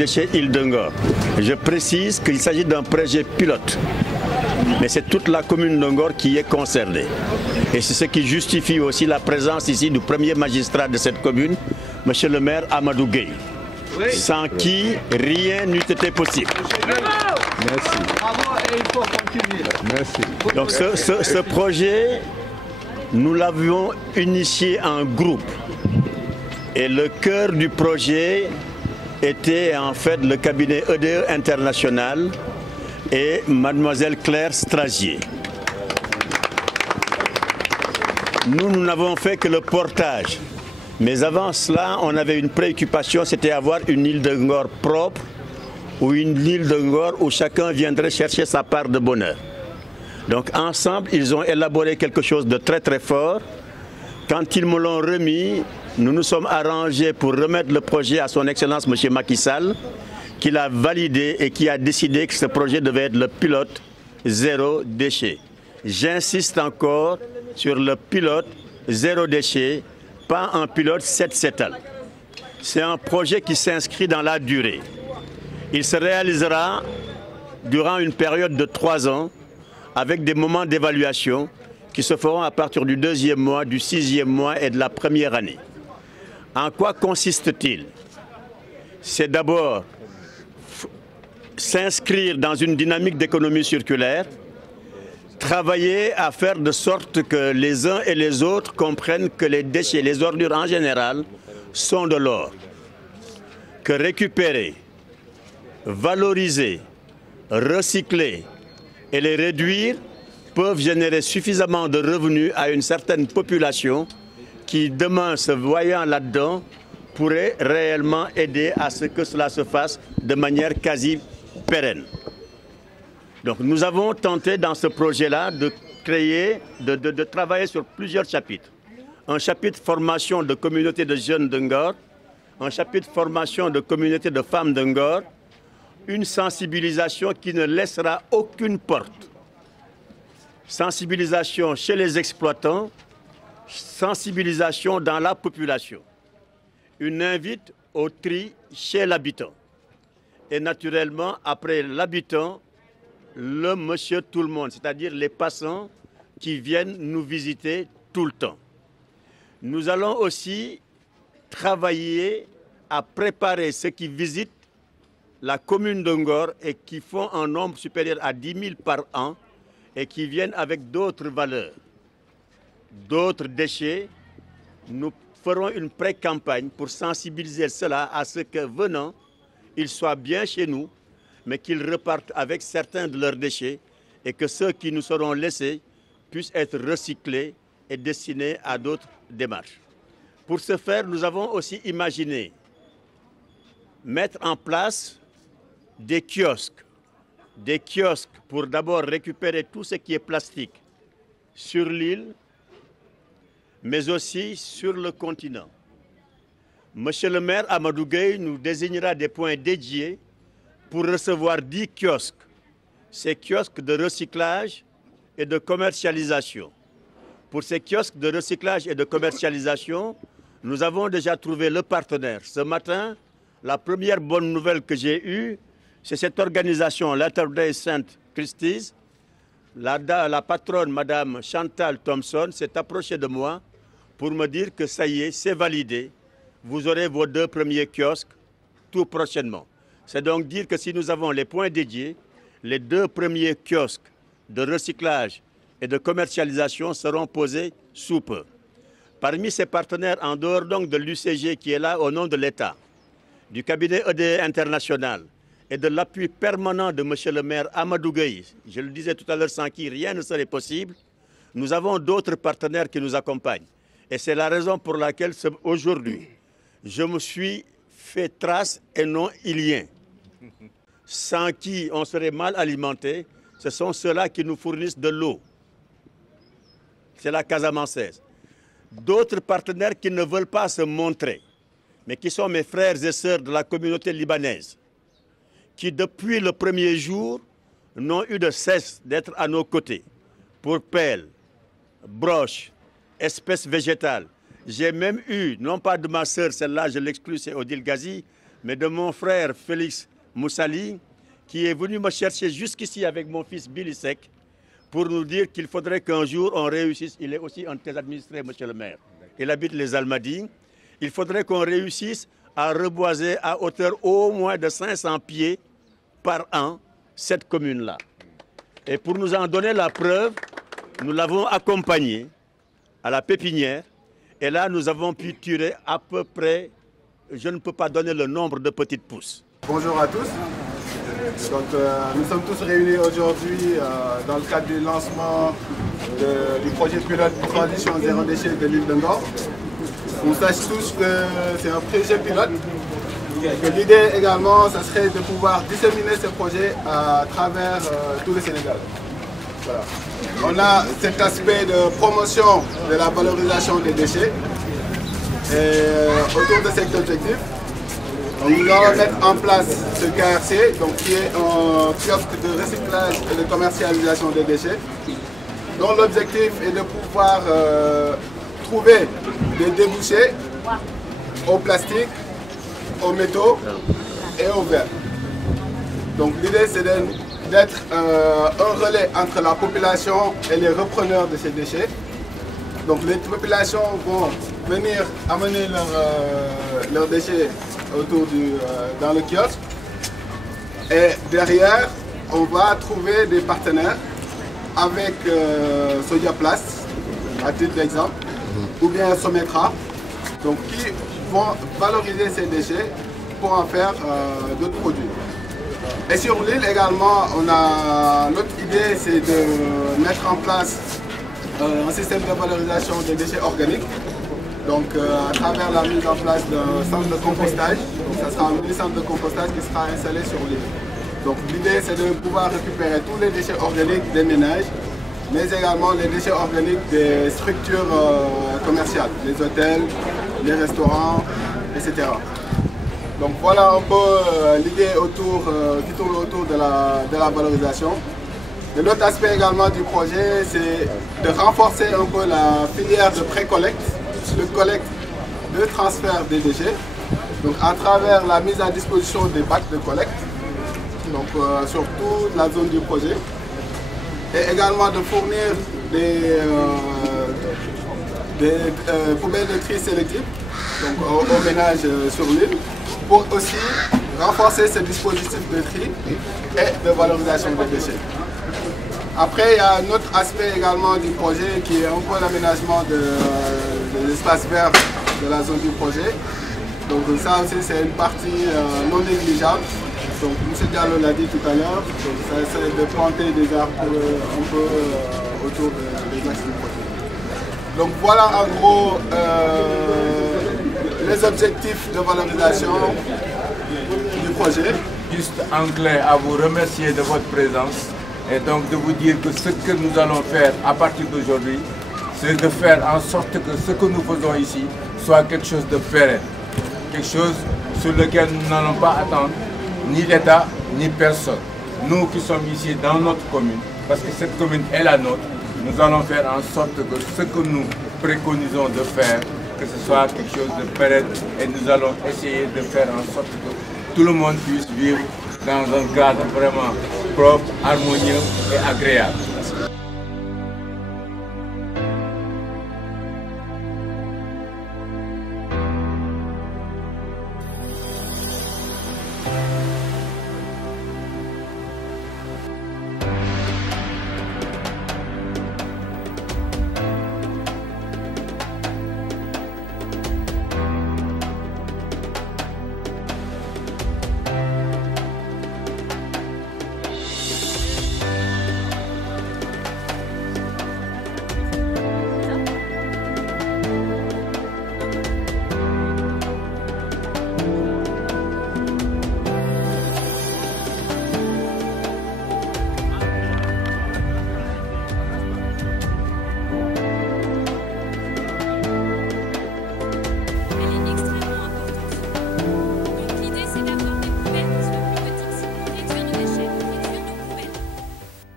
déchet Île de Ngor. Je précise qu'il s'agit d'un projet pilote. Mais c'est toute la commune de Ngor qui est concernée. Et c'est ce qui justifie aussi la présence ici du premier magistrat de cette commune, M. le maire Amadou Gueye, sans qui rien n'eût été possible. Merci. Merci. Donc ce projet, nous l'avions initié en groupe. Et le cœur du projet était en fait le cabinet EDE International et mademoiselle Claire Strasier. Nous n'avons fait que le portage. Mais avant cela, on avait une préoccupation, c'était avoir une île de Ngor propre ou une île de Ngor où chacun viendrait chercher sa part de bonheur. Donc ensemble, ils ont élaboré quelque chose de très très fort. Quand ils me l'ont remis, nous nous sommes arrangés pour remettre le projet à son Excellence M. Macky Sall, qui l'a validé et qui a décidé que ce projet devait être le pilote zéro déchet. J'insiste encore sur le pilote zéro déchet, pas un pilote 7-7. C'est un projet qui s'inscrit dans la durée. Il se réalisera durant une période de 3 ans avec des moments d'évaluation qui se feront à partir du 2e mois, du 6e mois et de la première année. En quoi consiste-t-il? C'est d'abord s'inscrire dans une dynamique d'économie circulaire, travailler à faire de sorte que les uns et les autres comprennent que les déchets, les ordures en général, sont de l'or. Que récupérer, valoriser, recycler et les réduire peuvent générer suffisamment de revenus à une certaine population qui, demain, se voyant là-dedans, pourrait réellement aider à ce que cela se fasse de manière quasi pérenne. Donc nous avons tenté dans ce projet-là de créer, de travailler sur plusieurs chapitres. Un chapitre formation de communauté de jeunes de Ngor, un chapitre formation de communauté de femmes de Ngor, une sensibilisation qui ne laissera aucune porte. Sensibilisation chez les exploitants, sensibilisation dans la population. Une invite au tri chez l'habitant. Et naturellement, après l'habitant, le monsieur tout le monde, c'est-à-dire les passants qui viennent nous visiter tout le temps. Nous allons aussi travailler à préparer ceux qui visitent la commune de Ngor et qui font un nombre supérieur à 10 000 par an et qui viennent avec d'autres valeurs, d'autres déchets. Nous ferons une pré-campagne pour sensibiliser cela à ce que venant, ils soient bien chez nous, mais qu'ils repartent avec certains de leurs déchets et que ceux qui nous seront laissés puissent être recyclés et destinés à d'autres démarches. Pour ce faire, nous avons aussi imaginé mettre en place des kiosques pour d'abord récupérer tout ce qui est plastique sur l'île, mais aussi sur le continent. Monsieur le maire Amadou Gueye nous désignera des points dédiés pour recevoir 10 kiosques. Ces kiosques de recyclage et de commercialisation. Pour ces kiosques de recyclage et de commercialisation, nous avons déjà trouvé le partenaire. Ce matin, la première bonne nouvelle que j'ai eue, c'est cette organisation, Latter-day Saint Christie's. La patronne, Madame Chantal Thompson, s'est approchée de moi pour me dire que ça y est, c'est validé. Vous aurez vos 2 premiers kiosques tout prochainement. C'est donc dire que si nous avons les points dédiés, les 2 premiers kiosques de recyclage et de commercialisation seront posés sous peu. Parmi ces partenaires, en dehors donc de l'UCG qui est là au nom de l'État, du cabinet EDE International et de l'appui permanent de M. le maire Amadou Gueye, je le disais tout à l'heure, sans qui rien ne serait possible, nous avons d'autres partenaires qui nous accompagnent. Et c'est la raison pour laquelle aujourd'hui, je me suis fait trace et non ilien, sans qui on serait mal alimenté. Ce sont ceux-là qui nous fournissent de l'eau. C'est la Casamançaise. D'autres partenaires qui ne veulent pas se montrer, mais qui sont mes frères et sœurs de la communauté libanaise, qui depuis le premier jour n'ont eu de cesse d'être à nos côtés pour pelles, broches, espèces végétales. J'ai même eu, non pas de ma sœur, celle-là je l'exclus, c'est Odile Gazi, mais de mon frère Félix Moussali, qui est venu me chercher jusqu'ici avec mon fils Billy Seck pour nous dire qu'il faudrait qu'un jour on réussisse. Il est aussi un très administré, monsieur le maire. Il habite les Almadies. Il faudrait qu'on réussisse à reboiser à hauteur au moins de 500 pieds par an cette commune-là. Et pour nous en donner la preuve, nous l'avons accompagné à la pépinière. Et là, nous avons pu tirer à peu près, je ne peux pas donner le nombre de petites pousses. Bonjour à tous. Donc, nous sommes tous réunis aujourd'hui dans le cadre du lancement du projet pilote Transition Zéro Déchet de l'île de Ngor. On sache tous que c'est un projet pilote. L'idée également, ce serait de pouvoir disséminer ce projet à travers tout le Sénégal. Voilà. On a cet aspect de promotion de la valorisation des déchets. Et autour de cet objectif, nous allons mettre en place ce KRC, donc qui est un kiosque de recyclage et de commercialisation des déchets, dont l'objectif est de pouvoir trouver des débouchés au plastique, aux métaux et au verre. Donc l'idée c'est d'être un relais entre la population et les repreneurs de ces déchets. Donc les populations vont venir amener leurs déchets dans le kiosque. Et derrière, on va trouver des partenaires avec Sodiaplast, à titre d'exemple, ou bien Sometra, donc qui vont valoriser ces déchets pour en faire d'autres produits. Et sur l'île également, notre idée c'est de mettre en place un système de valorisation des déchets organiques. Donc à travers la mise en place d'un centre de compostage, donc ça sera un mini centre de compostage qui sera installé sur l'île. Donc l'idée c'est de pouvoir récupérer tous les déchets organiques des ménages, mais également les déchets organiques des structures commerciales, les hôtels, les restaurants, etc. Donc voilà un peu l'idée qui tourne autour de la valorisation. De l'autre aspect également du projet, c'est de renforcer un peu la filière de pré-collecte, de collecte, de transfert des déchets, donc à travers la mise à disposition des bacs de collecte, donc sur toute la zone du projet, et également de fournir des poubelles de tri sélectif donc aux ménages sur l'île, pour aussi renforcer ce dispositif de tri et de valorisation des déchets. Après, il y a un autre aspect également du projet qui est un peu l'aménagement de l'espace vert de la zone du projet. Donc ça aussi c'est une partie non négligeable. Donc M. Diallo l'a dit tout à l'heure, ça essaie de planter des arbres un peu autour des axes du projet. Donc voilà en gros les objectifs de valorisation du projet. Juste enclin à vous remercier de votre présence et donc de vous dire que ce que nous allons faire à partir d'aujourd'hui, c'est de faire en sorte que ce que nous faisons ici soit quelque chose de pérenne, quelque chose sur lequel nous n'allons pas attendre ni l'État ni personne. Nous qui sommes ici dans notre commune, parce que cette commune est la nôtre, nous allons faire en sorte que ce que nous préconisons de faire, que ce soit quelque chose de pérenne, et nous allons essayer de faire en sorte que tout le monde puisse vivre dans un cadre vraiment propre, harmonieux et agréable.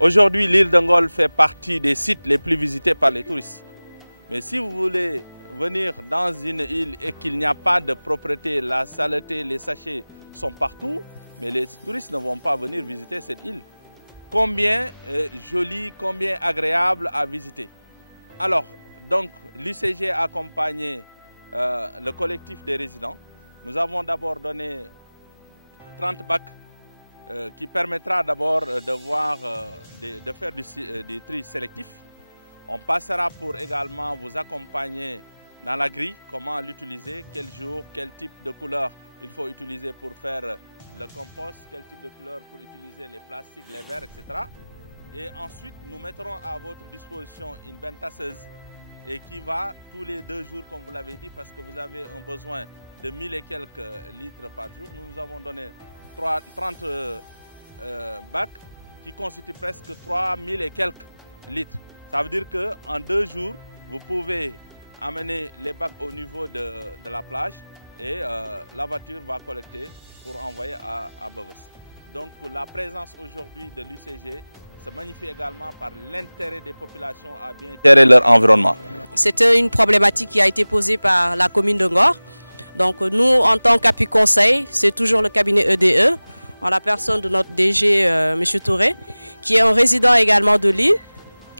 Aujourd'hui, l'île de Ngor fait partie des sites les plus visités par les touristes. Mais si vous voulez venir dans une île et qu'il n'y a pas de propreté, la saleté, les sachets sont partout, mais les touristes ne vont pas venir visiter cette île. Combien joli, combien agréable à visiter. Alors, donc, l'UCG a accompagné le collectif des résidents. Nous avons d'abord donné 30 bacs qui permettra d'abord de faire du tri sélectif. On passera pour également vous accompagner dans la grille, comment l'utiliser, quel jour, quel type de couleur il faut utiliser pour faire le compost, quel type de couleur pour utiliser les plastiques, les verres, etc. Et ensuite, nous mettrons à votre disposition une benne tasseuse et qui va tous les 2 jours, comme vous l'avez dit, parce que vous avez un besoin de 1000 et quelques litres par jour. Nous nous avons donné 30 bacs qui constituent presque 3000 et quelques litres. Ça veut dire qu'en 2 jours, vous pouvez amener les bacs au niveau de la plage et la voiture va collecter pour envoyer à Beuvès. Donc la présence aujourd'hui de l'UCG se magnifie également par l'intérêt des populations à bien gérer leur environnement. C'était une problématique qui a été posée par la commune de Ngor. Donc nous, en tant qu'appui conseil, c'est toujours le cabinet EDE, en la personne de notre DG, M. Touré, qui est un résident également de l'île.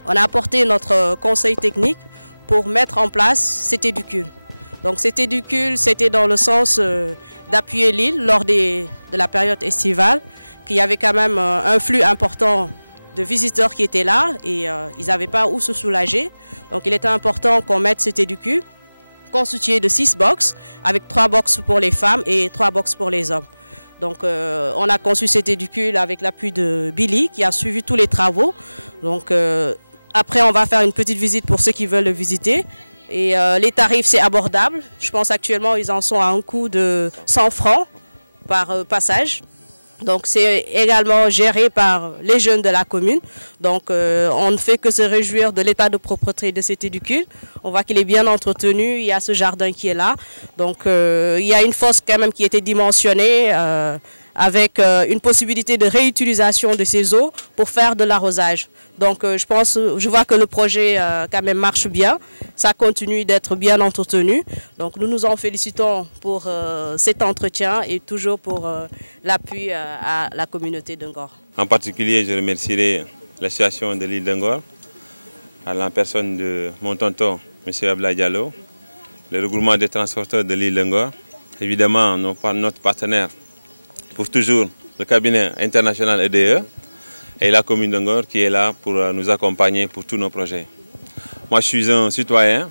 On a apporté notre conseil technique pour mettre en place cet éducule. Donc cet éducule, c'était dans le sens d'appuyer l'île lors de la période estivale, qu'il y avait quand même un flux important de visiteurs qui étaient là et ils n'avaient pas où se soulager. Donc il était important qu'on mette cet éducule constitué de 6 box, avec 3 box pour les femmes et 3 box pour les hommes. Donc on a conçu cet éducule avec l'appui de Billy qui a suivi tous les travaux. Donc après on va faire une petite visite pour ceux qui veulent le visiter. Et les tarifs c'est abordable. Je pense actuellement ils en sont à un coût de 100 francs par passage. Donc c'est également géré par les jeunes de la commune. Donc on ne fait que se réjouir de l'état de propreté de cet éducule. On voit qu'il est bien entretenu, il y a ce jardin qui est là. Donc il y a une fosse quand même qui a été dimensionnée avec une possibilité de réutilisation de ces eaux pour faire de l'arrosage. Donc je vois que le projet quand même marche bien. Ça continue d'être bien entretenu. Donc nous nous en félicitons pour cet entretien et toujours pour l'appui à la communauté de Ngor. En particulier, je remercierai l'association de l'île de Ngor, à la personne de mon tonton, M. Ablaye Diallo, le regroupement des transporteurs de l'île de Ngor, évidemment notre partenaire pour toujours, le cabinet international EDE, et la commune de Ngor qui est là pour nous accompagner pour tous nos projets. Moi, je suis un citoyen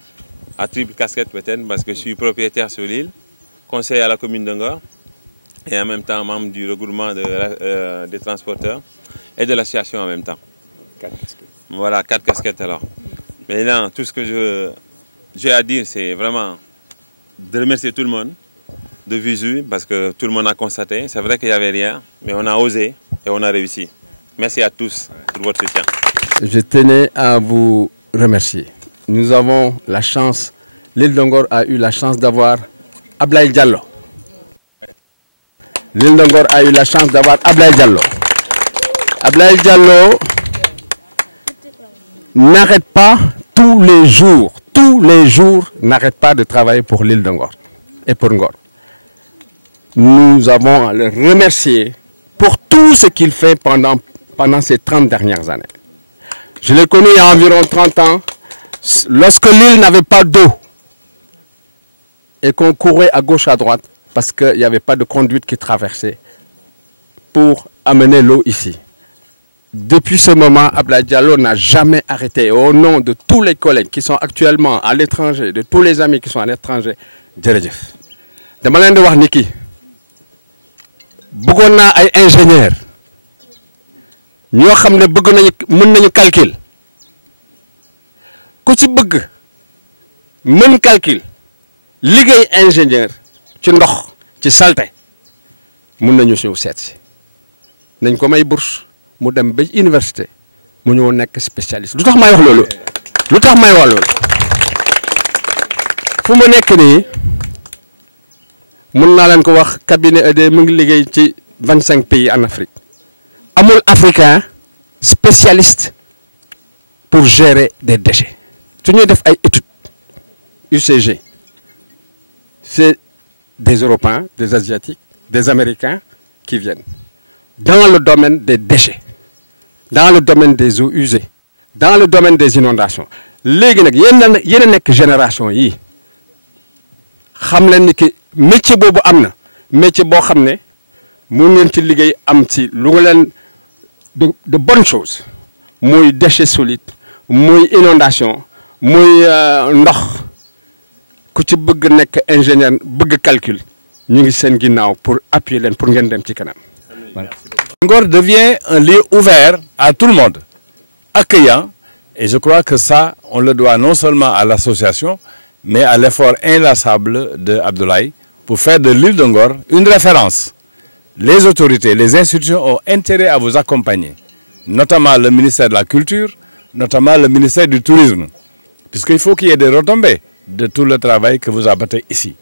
à triple casquette peut-être parce que je suis propriétaire sur l'île, conseiller à la commune de Ngor et en même temps membre du regroupement des transporteurs et de l'association en même temps. 4 casquettes. Voilà, 4 casquettes alors. Maintenant, tout ce que j'ai à dire, c'est vraiment de remercier tout le monde de visu parce que tout le monde a constaté. C'est vrai qu'il n'y avait rien, mais on a osé et on a réussi. Merci à tous pour votre soutien. Je tenais à vous remercier. Nous avons la chance, l'île de Ngor a eu la chance d'avoir Ablaye Diallo. L'île de Ngor a eu la chance d'avoir Ablaye Diallo. Ablaye Diallo n'arrête pas tous les jours, n'arrête pas de travailler pour l'île de Ngor et pour Ngor. Nous avons à le remercier pour tout ce qu'il fait pendant ces 30 dernières années. Je l'ai connu il y a environ 30 ans, lorsque l'île n'avait pas d'eau et qu'on courait à gauche à droite parce qu'il n'y avait pas de conduite qui traversait pour amener l'eau ici. Depuis ce moment, Ablaye Diallo n'a jamais arrêté. Au nom de tous les collègues qui sont actuellement à l'étranger, de tous les amis qui sont à l'étranger, jërëjëf. Dama leen di wax ni kii bëggoon naa ay ingénieur ñoo xam ne mën nañu calcul ku ci bëgg mën calcul liggéey ingénieur ci ndox ci salte mën nañu ñëw seet si nañ ko may bourse mu dem ba université mu ñëw nekk spécialiste. Lu tax may wax loolu fu mu nekk nii mën naa leen ko wax cabinet ED mu ngi liggéey ci 25 pays en Afrique. Amul africain spécialiste pour gérer des déchets. Su ñuy def ay études UCG, c'est des Européens, des Asiatiques, des Américains qui viennent. Dans le domaine des déchets, dans le domaine des eaux usées, dans le domaine des inondations. Léegi nag yéen a nekk génération yi xam leen ni ki métier boobu am na métier boo xam ne mun ngeen ci liggéey am ci lu nga leen de bonnes choses muy déchets solides muy inondation muy ndox ku ci bëgg nekk ingénieur bëgg calcul ñu ngi seen ginnaaw pour appuyer leen pour ngeen dem ci kanam. Ngor devient un lieu ouvert à tout le monde, accueillant, et je crois que ça, on le doit non seulement à l'association, mais à l'effort inlassable de Abdoulaye pour faire de l'île de Ngor une référence. Les autorités, les institutions ont intérêt à vous accompagner, notamment le ministère de la Culture, notamment le ministère du Tourisme, puisqu'il faut qu'il y ait des retombées de tout le travail que vous abattez ici.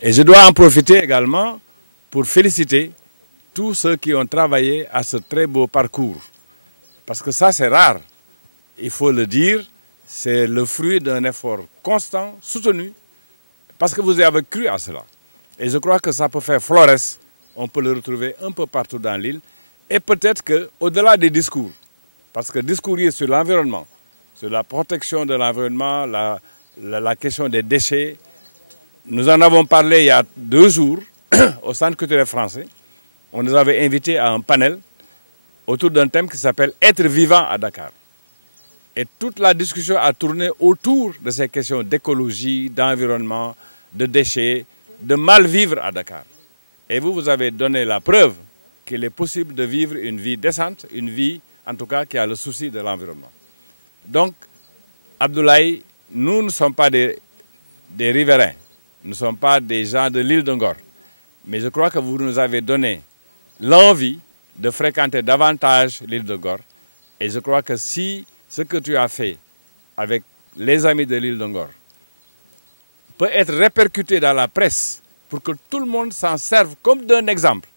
Et je dois en profiter également pour féliciter tous ceux qui ont travaillé à ce très beau parcours. Parce que ça, c'est rare. Il faut le dire, c'est le fruit d'un effort constant, soutenu, parce que vous avez cru à cela. Et je crois que ça peut faire florès. On peut le retrouver un peu partout dans l'île. Et peut-être qu'au-delà des discours, parce que discourir sur l'environnement, sur la protection de l'environnement, la question des déchets, nous en avons parlé il y a 2 jours au Centre culturel français. On nous avait invités à un panel autour d'un thème qui s'appelle « Être vivant à Dakar ». Et toute la discussion a tourné autour de ces questions d'écologie, d'environnement, de déchets, de mal vivre à Dakar. Et vous avez donné la preuve qu'il est possible de vivre une vie décente, une vie en tout cas qui a le souci de l'environnement. Donc, Abdoulaye, nous ne sommes pas des riverains, nous ne sommes pas des gens de l'île de Ngor. Mais je crois que vous nous avez donné l'envie de fréquenter davantage l'île de Ngor. Et je crois que si ce que tu as fait avec les amis de l'île de Ngor peut être répercuté dans la presse pour que tout le monde s'en serve comme d'un exemple,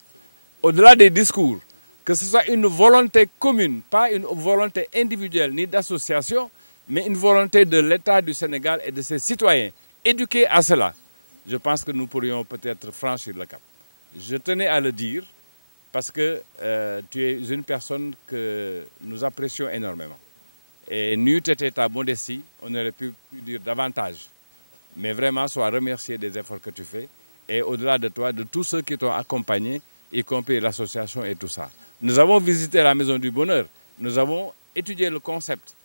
au-delà des discours, que ce soit une volonté commune, pas une volonté individuelle ni d'association, mais une volonté de l'État du Sénégal et de ses citoyens, éduqués à cela, je pense que nous pourrions peut-être franchir le cap. Je tenais à le dire parce que tu es une personne que nous apprécions énormément. Et n'eût été ta modestie, on aurait pu dire davantage. Mais vraiment, sois remercié des efforts que tu fais. Et au-delà de toi, de tous ceux qui t'ont accompagné, y compris l'association et tout ça. Nous avons visité la Maison du Bonheur. Nous avons étudié le concept.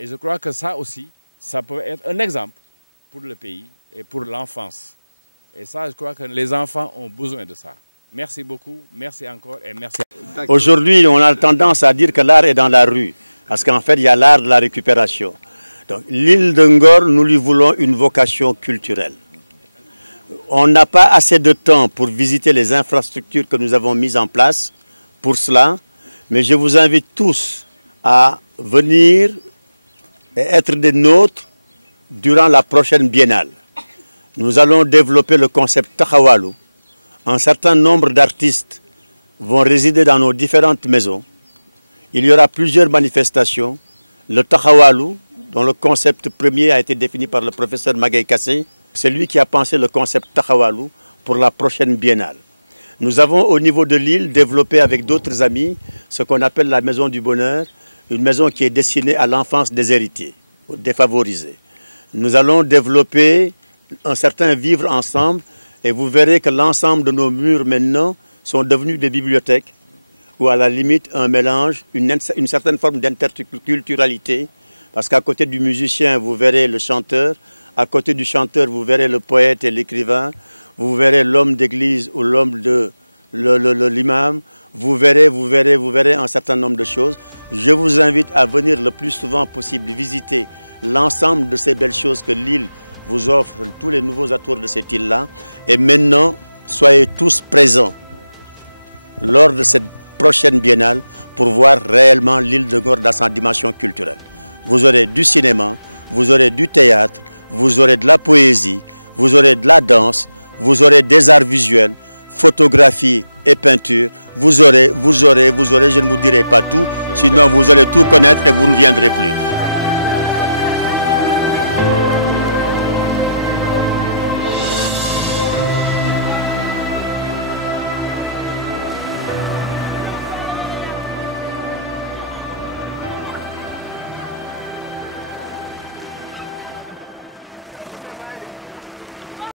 Et je crois que ça aussi, ça peut être un exemple pour le pays et pour l'enfance. Et ça, je crois que les enfants ont besoin de ça. Merci beaucoup, merci encore et merci. Aujourd'hui, on a tendance à dire que l'art est dans la rue. Parce qu'en fait, il y a l'art de la récupération. Donc, l'île de Ngor, nous lui voulons une vocation culturelle. On n'a pas assez de temps pour visiter les infrastructures que nous avons mises en place pour cela. Mais je vous invite tous à venir et être des nôtres durant la prochaine biennale. Nous allons développer le concept Tahawalu. Un certain nombre d'artistes vont résider dans nos différentes maisons. Il y aura plusieurs manifestations. Le Tahawalu, dont le concept premier a été défini par le professeur Magaye Kassé, c'est lui qui a pensé le concept Tahawalu pour la prochaine biennale. Nous avons au niveau de l'île développé avec d'autres amis ce qu'on appelle la Maison du Bonheur, une maison qui est destinée à l'enfance des héritiers, aux défavorisés. Nous allons développer un certain vivre ensemble et vous verrez que l'ensemble de nos murs maintenant sont devenus des bibliothèques ou à la limite un mélange, une certaine forme d'interculturalité parce qu'à côté du musicien vous verrez le chanteur, à côté du chanteur vous verrez le poète et l'écrivain, vous verrez l'homme d'église ou l'homme de l'imam, vous verrez un certain nombre de choses. Je vous invite à venir le plus souvent possible visiter l'ensemble de ces belles choses que l'île vous offre, tous les nouveaux atours de cette île-là. Et maintenant, soyez tous présents lors de cette prochaine biennale pour voir réellement l'île de Ngor dans sa dimension culturelle. Vous aurez du cinéma, vous aurez du théâtre, vous aurez de la poésie, vous aurez de la danse, vous aurez des arts visuels, photographie et peinture. Vous aurez, je ne vous dirai pas tout, sinon vous allez tout connaître et vous ne viendrez plus.